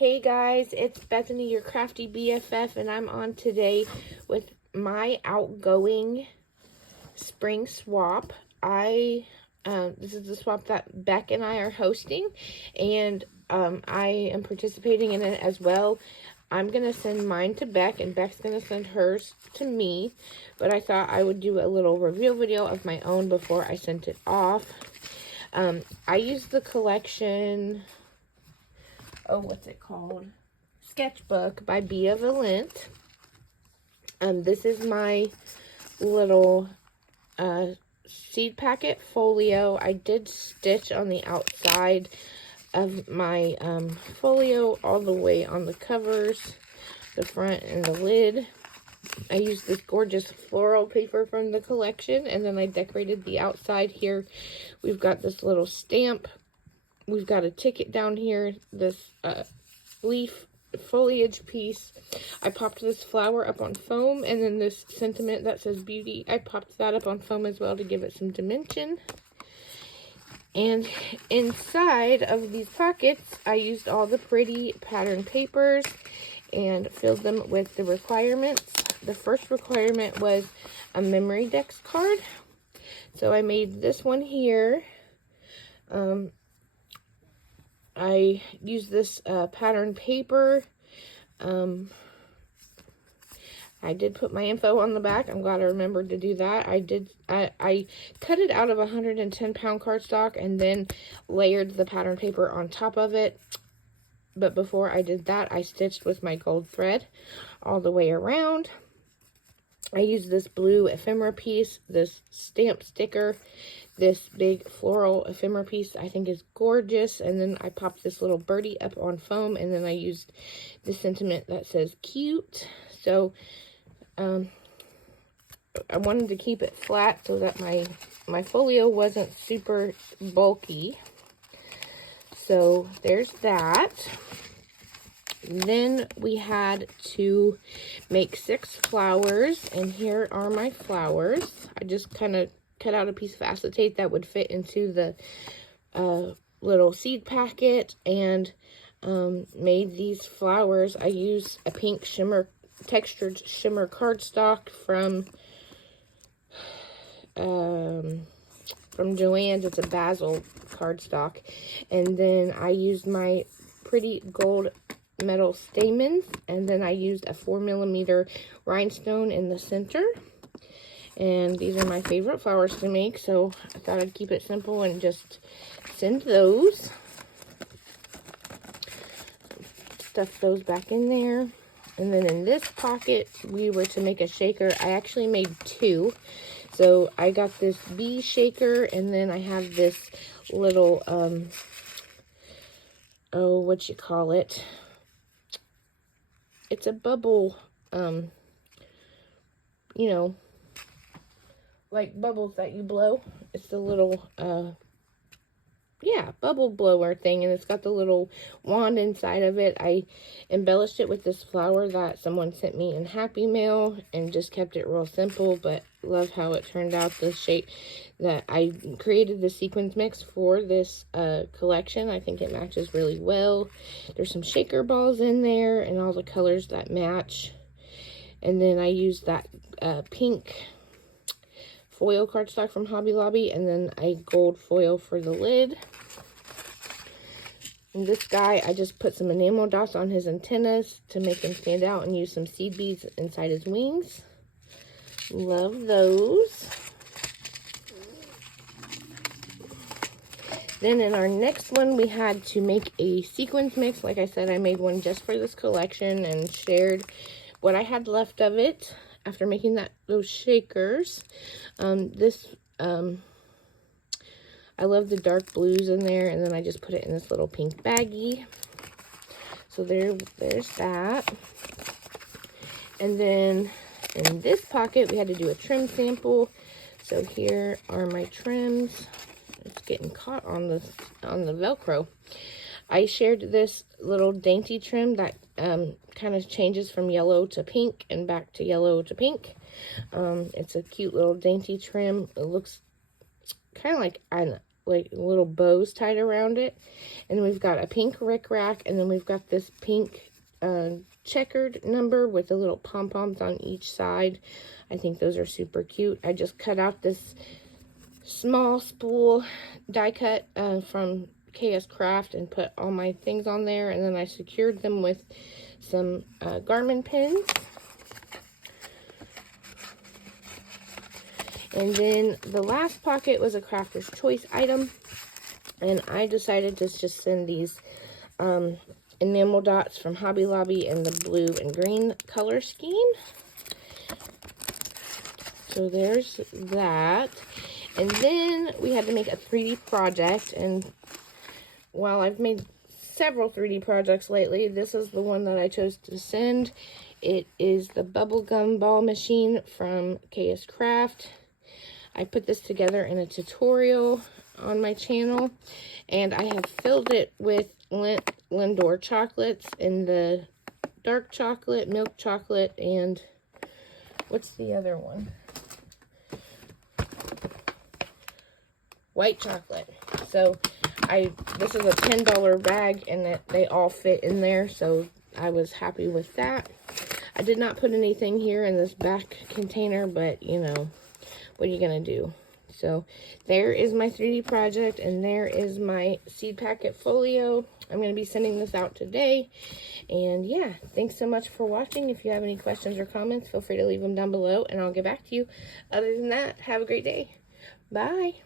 Hey guys, it's Bethany, your crafty BFF, and I'm on today with my outgoing spring swap. This is the swap that Beck and I are hosting, and I am participating in it as well. I'm going to send mine to Beck, and Beck's going to send hers to me, but I thought I would do a little reveal video of my own before I sent it off. I used the collection... what's it called? Sketchbook by Bia Valent. This is my little seed packet folio. I did stitch on the outside of my folio all the way on the covers, the front and the lid. I used this gorgeous floral paper from the collection, and then I decorated the outside here. We've got this little stamp. We've got a ticket down here, this leaf foliage piece. I popped this flower up on foam, and then this sentiment that says beauty, I popped that up on foam as well to give it some dimension. And inside of these pockets, I used all the pretty pattern papers and filled them with the requirements. The first requirement was a memory dex card. So I made this one here. I used this pattern paper. I did put my info on the back. I'm glad I remembered to do that. I cut it out of 110-pound cardstock and then layered the pattern paper on top of it. But before I did that, I stitched with my gold thread all the way around. I used this blue ephemera piece, this stamp sticker, this big floral ephemera piece I think is gorgeous, and then I popped this little birdie up on foam, and then I used the sentiment that says cute. So I wanted to keep it flat so that my folio wasn't super bulky. So there's that. Then we had to make 6 flowers, and here are my flowers. I just kind of cut out a piece of acetate that would fit into the little seed packet and made these flowers. I used a pink textured shimmer cardstock from Joann's. It's a basil cardstock, and then I used my pretty gold metal stamens, and then I used a 4mm rhinestone in the center. And these are my favorite flowers to make, so I thought I'd keep it simple and just send those. Stuff those back in there. And then in this pocket, we were to make a shaker. I actually made 2. So I got this bee shaker, and then I have this little, what you call it? It's a bubble, like bubbles that you blow. It's the little, bubble blower thing, and it's got the little wand inside of it. I embellished it with this flower that someone sent me in Happy Mail and just kept it real simple, but love how it turned out. The shape that I created the sequins mix for this collection. I think it matches really well. There's some shaker balls in there and all the colors that match. And then I used that pink foil cardstock from Hobby Lobby, and then a gold foil for the lid. And this guy, I just put some enamel dots on his antennas to make them stand out, and use some seed beads inside his wings. Love those. Then in our next one, we had to make a sequins mix. Like I said, I made one just for this collection and shared what I had left of it after making those shakers. I love the dark blues in there, and then I just put it in this little pink baggie. So there's that. And then in this pocket, we had to do a trim sample. So here are my trims. It's getting caught on the Velcro. I shared this little dainty trim that kind of changes from yellow to pink and back to yellow to pink. It's a cute little dainty trim. It looks kind of like like little bows tied around it. And we've got a pink rickrack, and then we've got this pink checkered number with the little pom-poms on each side. I think those are super cute. I just cut out this small spool die cut from KS Craft and put all my things on there, and then I secured them with some Garmin pins. And then the last pocket was a Crafter's Choice item, and I decided to just send these enamel dots from Hobby Lobby in the blue and green color scheme. So there's that. And then we had to make a 3D project, and while I've made several 3D projects lately, this is the one that I chose to send. It is the bubblegum ball machine from KS Craft. I put this together in a tutorial on my channel, and I have filled it with Lindor chocolates in the dark chocolate, milk chocolate, and what's the other one? White chocolate. So this is a $10 bag, and they all fit in there, so I was happy with that. I did not put anything here in this back container, but you know, what are you gonna do? So there is my 3D project, and there is my seed packet folio. I'm going to be sending this out today. And yeah, thanks so much for watching. If you have any questions or comments, feel free to leave them down below, and I'll get back to you. Other than that, have a great day. Bye.